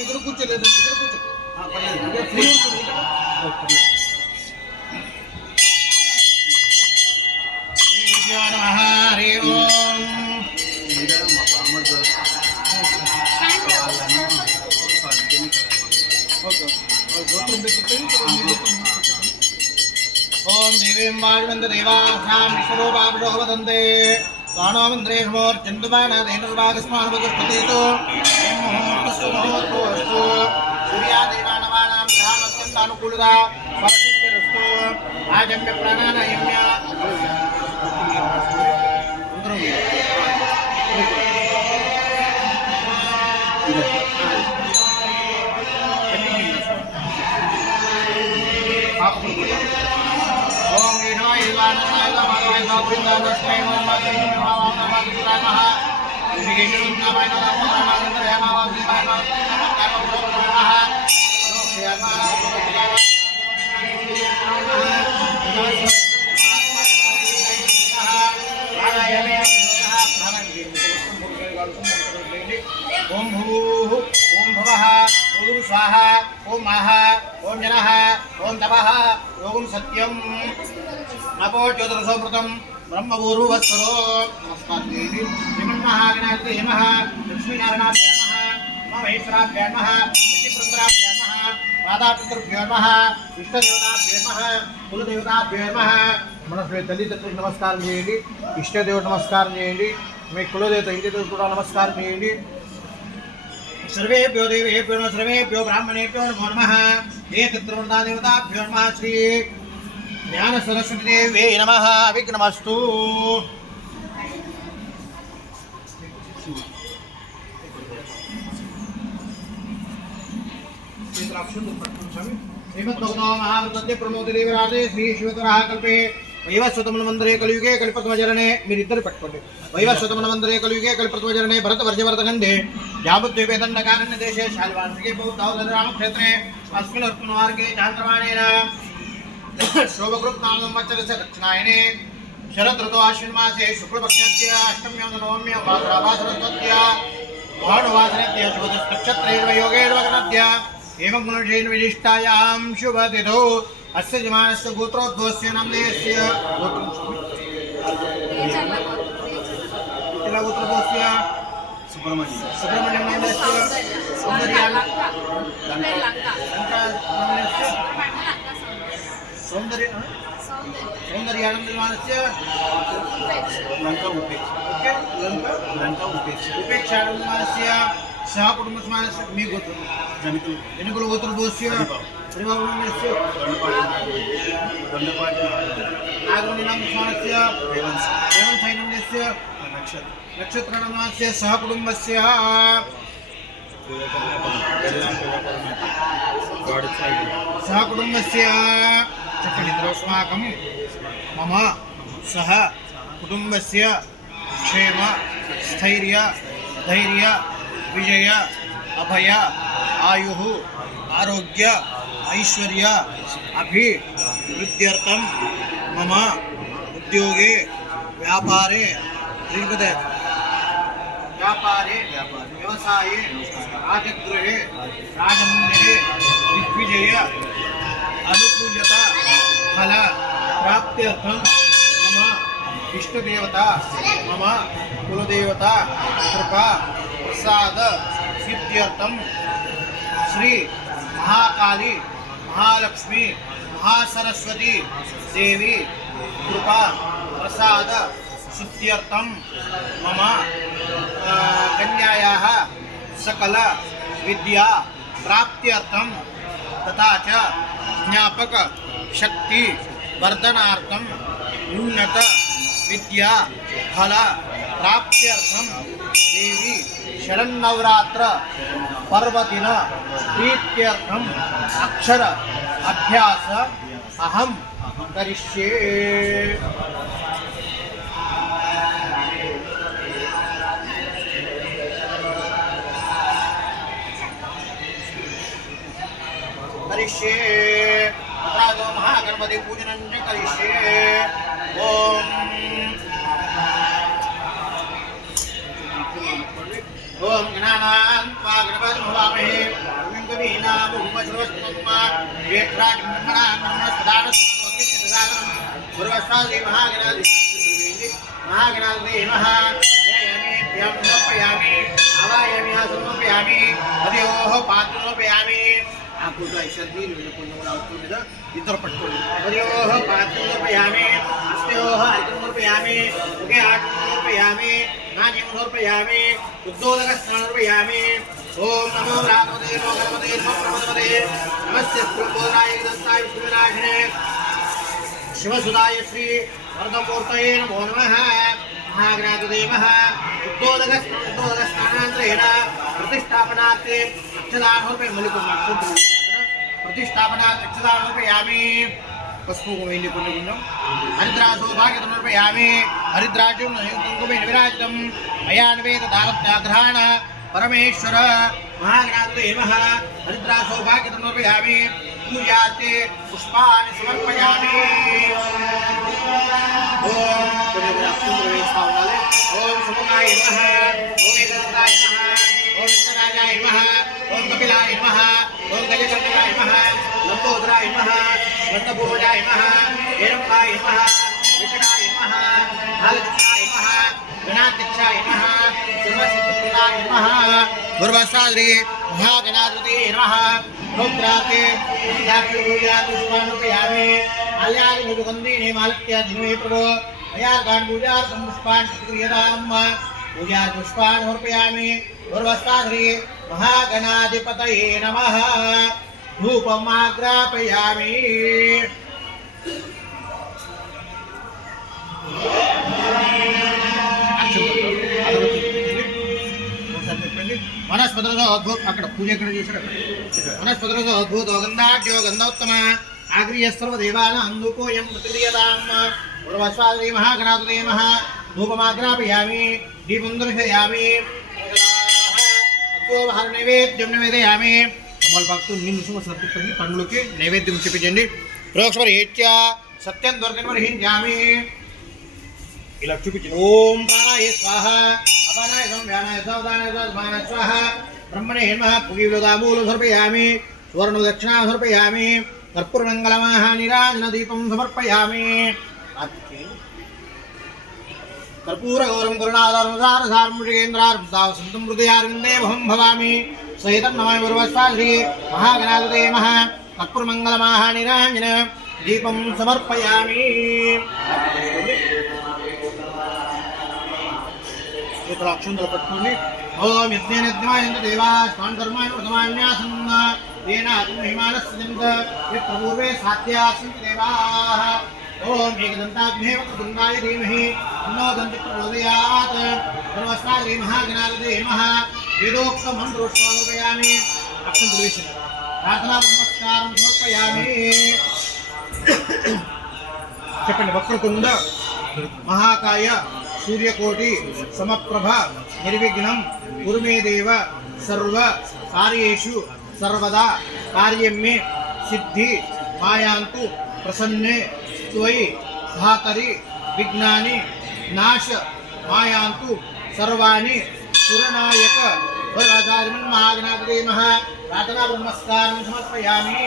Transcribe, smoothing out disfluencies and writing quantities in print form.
इधर कुछ चले इधर कुछ हाँ पढ़िए फ्री हरि ओम ओम देवीं वायुनन्ददेवासां विश्वरूपाभ्यो वदन्ते बाणोमन्द्रेशमोर्चन्दुबाणादेनुर्भागस्मानुपतिष्ठतेतु मुहूर्तस्तु सूर्यादेवानवानां ग्रहाणत्यन्तानुकूलता स्वरसिद्धिरस्तु आजम्य प्राणानायम्य ओम ईशाय इवानाय नमः गोविन्दानस्मै नमः नमः श्रीकृष्णाय ओम भूः ओम भवः ओम स्वाहा ओम महः ओम जनः ओम तपः ओम सत्यम नमो ज्योतिषोमृतं ब्रह्मपूर्ववत्सरो नमस्कार देवी श्रीमन्महागणाधिपतये नमः लक्ष्मीनारायणाभ्यां नमः महेश्वराभ्यां नमः विष्णुपुत्राभ्यां नमः राधापितृभ्यो नमः इष्टदेवताभ्यो नमः कुलदेवताभ्यो नमः మన తల్లిదండ్రులకు నమస్కారం చేయండి ఇష్టదేవుడు నమస్కారం చేయండి మీ కులదేవత ఇంటి దేవుడు కూడా నమస్కారం చేయండి सर्वेभ्यो देवेभ्यो नमः सर्वेभ्यो ब्राह्मणेभ्यो नमो नमः एतत्त्रिवृन्दादेवताभ्यो नमः श्री ज्ञान सरस्वती देव्यै नमः विघ्नमस्तु श्रीमद्भगवतो महाभारतस्य प्रमोद देवराजे श्री शिवतरः कल्पे वैवस्वतमन्वन्तरे कलियुगे कलिप्रथमचरणे మీరిద్దరు పట్టుకోండి वैवस्वतमन्वन्तरे कलियुगे कलिप्रथमचरणे भरतवर्षवर्धखण्डे यावद्द्वीपेदण्डकारण्यदेशे शाल्वार्षिके बौद्धरामक्षेत्रे अस्मिन् अर्पणमार्गे चान्द्रमाणेन शोभकृत्नामसंवत्सरस्य दक्षिणायने शरदृतौ आश्विनमासे शुक्लपक्षस्य अष्टम्यां नवम्यां वासरस्वत्य भानुवासरस्य शुभनक्षत्रेर्वयोगेर्वगणद्य एवं मनुष्येन विशिष्टायां शुभतिथौ अस्य जमानस्य गोत्रोद्भवस्य नामधेयस्य गोत्रोद्भवस्य सुब्रह्मण्यं नामस्य सौन्दर्यानन्दमानस्य उपेक्षानन्दमानस्य सहकुटुम्बसमानस्य मी गोत्र जनिकुल गोत्रोद्भवस्य श्रीबाबुनामस्य आगमनीनामस्य रेवंसायनस्य नक्षत्रनामस्य सहकुटुम्बस्य सहकुटुम्बस्य अस्माकं मम सह कुटुम्बस्य क्षेम स्थैर्य धैर्य विजय अभय आयुः आरोग्य ऐश्वर्य अभिवृद्ध्यर्थं मम उद्योगे व्यापारे व्यवसाये राजगृहे राजमन्दिरे दिग्विजय अनुकूलता फल प्राप्त्यर्थं मम इष्टदेवता मम कुलदेवता कृपा प्रसाद सिद्ध्यर्थं श्री महाकाली महालक्ष्मी महासरस्वती देवी कृपा प्रसाद सिद्ध्यर्थं मम कन्यायाः सकल विद्या प्राप्त्यर्थं तथा च ज्ञापक शक्ति वर्धनार्थं उन्नत विद्या फल प्राप्त्यर्थं देवी शरन्नवरात्र पर्वदिन प्रीत्यर्थम अक्षर अभ्यास अहम करिष्ये। करिष्ये तत्पश्चात् महागणपति पूजनं च करिष्ये। ओम ओम गणानां त्वा गणपतिं हवामहे कविं कवीनां उपमश्रवस्तमं वेत्राट् ब्रह्मणां ब्रह्मस्पदानस्मोतिष्ठदानं पूर्वस्तादि महागणाधिपतये नमः यामि समर्पयामि आवायामि समर्पयामि हरिओः पात्रं समर्पयामि आपको तो ऐसा भी नहीं कोई नंबर आउट कर देगा इधर पटको हरिओः पात्रं समर्पयामि अस्त्योः आयतं समर्पयामि ओके आठ समर्पयामि नान्यं समर्पयामि उद्धोदकस्नानं समर्पयामि ओम नमो रामदे नमोगणपते नमोप्रभवते नमस्ते प्रबोधाय दत्ताय विष्णुनाशिने शिवसुदाय श्री वरदमूर्तये नमो नमः महागणाधिपतये नमः उद्धोदकस्नानान्तरेण प्रतिष्ठापनार्थे अक्षदानोपे मलिको प्रतिष्ठापनार्थे अक्षदानोपयामि पशु वेली पुण्यपुण्यम हरिद्रासो भाग्यतमर्पयामि हरिद्राजं कुङ्कुमेन विराजितं मयान्वेद दानत्याग्रहाण परमेश्वर महागणाधिपतये नमः हरिद्रासो भाग्यतमर्पयामि पूजार्थे पुष्पाणि समर्पयामि ओम सुमुखाय नमः ओम एकदन्ताय नमः ओम विष्णुराजाय नमः ओम कपिलाय नमः ओम गजकर्णकाय नमः लंबोदराय नमः नंदपूर्वजाय नमः हेरम्बाय नमः विकटाय नमः भालचन्द्राय नमः गणाध्यक्षाय नमः सर्वसिद्धिप्रदाय नमः पूर्वसाद्रि महागणाधिपतये नमः भोक्त्राते पुष्पानुपयामि आल्यानि मुजुगन्धीनि मालत्याधिमे प्रभो अयार्गान् पूजार्थं पुष्पान् प्रतिक्रियताम् पूजार्थं पुष्पान् समर्पयामि पूर्वस्ताद्रि महागणाधिपतये नमः धूपमाग्रापयामि वनस्पतिरसो अद्भुत अక్కడ పూజ ఎక్కడ చేశారు वनस्पतिरसो अद्भुत गंधाढ्यो गंधोत्तम आग्रिय सर्वदेवानां धूपोऽयं प्रतिक्रियताम् पूर्वस्वाद्रि महागणाधिपतये नमः धूपमाग्रापयामि दीपं दर्शयामि अद्भुतभार नैवेद्यं निवेदयामि తమలపాకుతో నీళ్ళు సమర్పించండి పండ్లకి నైవేద్యం చూపించండి ప్రోక్షపరిహేత్య సత్యం దొరకనివర్హించామి ఇలా చూపించండి ఓం ప్రాణాయ స్వాహ అపానాయ సంవ్యానాయ సౌదానాయ సౌద్మానాయ స్వాహ బ్రహ్మణే నమః పుగీవిలోదామూలం సమర్పయామి సువర్ణ దక్షిణాం సమర్పయామి కర్పూరమంగళమః నీరాజన దీపం సమర్పయామి कर्पूरगौरं करुणाधर्मसारसारमुषिकेन्द्रार्बुदावसन्तं हृदयारविन्दे भवं भवामि सहितं नमामि पूर्वस्वाद्रि महागणाधिपतये नमः कर्पूरमङ्गलमाह निराञ्जन दीपं समर्पयामि अक्षुन्तलं पट्टुकोंडि ओम यज्ञेन यज्ञमायन्त देवास्तान् कर्माणि प्रथमान्यासन् तेन हिमालस्यन्त यत्पूर्वे सात्यासन्ति देवाः ओम एकदन्ताग्ने वक्रतुण्डाय धीमहि तन्नो दन्तिः प्रचोदयात् सर्वस्ताद्रि महागणाधिपतये नमः वेदोक्तमन्त्रोच्चारणं समर्पयामि अक्षन्तविषय प्रार्थना नमस्कारं समर्पयामि చెప్పండి వక్రతుండ మహాకాయ సూర్యకోటి సమప్రభ నిర్విఘ్నం కురు మే దేవ సర్వ కార్యేషు సర్వదా కార్యం మే సిద్ధి మాయాంతు ప్రసన్నే त्वयि धातरि विघ्नानि नाश मायांतु सर्वाणि सुरनायक वरदायिनं महागणाधिपतये नमः प्रार्थना नमस्कारं समर्पयामि